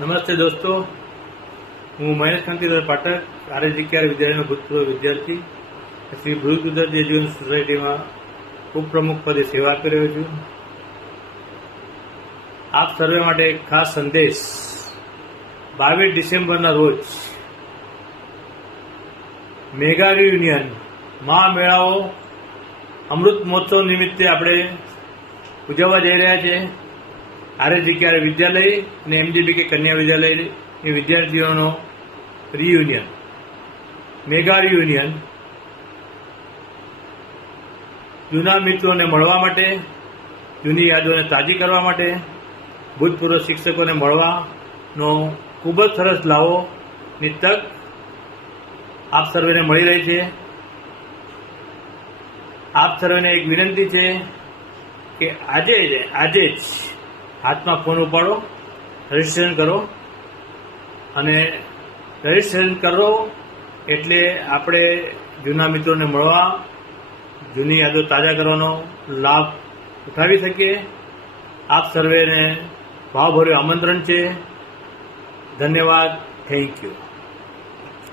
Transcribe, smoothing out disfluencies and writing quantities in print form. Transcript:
નમસ્તે દોસ્તો, હું મહેશ કાંતિલાલ પાઠક, આરએસજીકેઆર વિદ્યાલયનો ભૂતપૂર્વ વિદ્યાર્થી, શ્રી ભરૂચ કુદરતી એજ્યુકેશન સોસાયટીમાં ઉપપ્રમુખ પદે સેવા આપી રહ્યો છું. આપ સર્વે માટે એક ખાસ સંદેશ. 22 ડિસેમ્બરના રોજ મેગા રિયુનિયન મહામેળાઓ અમૃત મહોત્સવ નિમિત્તે આપણે ઉજવવા જઈ રહ્યા છીએ. આરએસજીકેઆર વિદ્યાલય અને એમજીબીકે કન્યા વિદ્યાલયની વિદ્યાર્થીઓનો રિયુનિયન, મેગા રિયુનિયન, જૂના મિત્રોને મળવા માટે, જૂની યાદોને તાજી કરવા માટે, ભૂતપૂર્વ શિક્ષકોને મળવાનો ખૂબ જ સરસ લાવોની તક આપ સર્વેને મળી રહી છે. આપ સર્વેને એક વિનંતી છે કે આજે જ હાથમાં ફોન ઉપાડો, રજીસ્ટ્રેશન કરો, અને રજીસ્ટ્રેશન કરો એટલે આપણે જૂના મિત્રોને મળવા, જૂની યાદો તાજા કરવાનો લાભ ઉઠાવી શકીએ. આપ સર્વેને ભાવભર્યું આમંત્રણ છે. ધન્યવાદ. Thank you.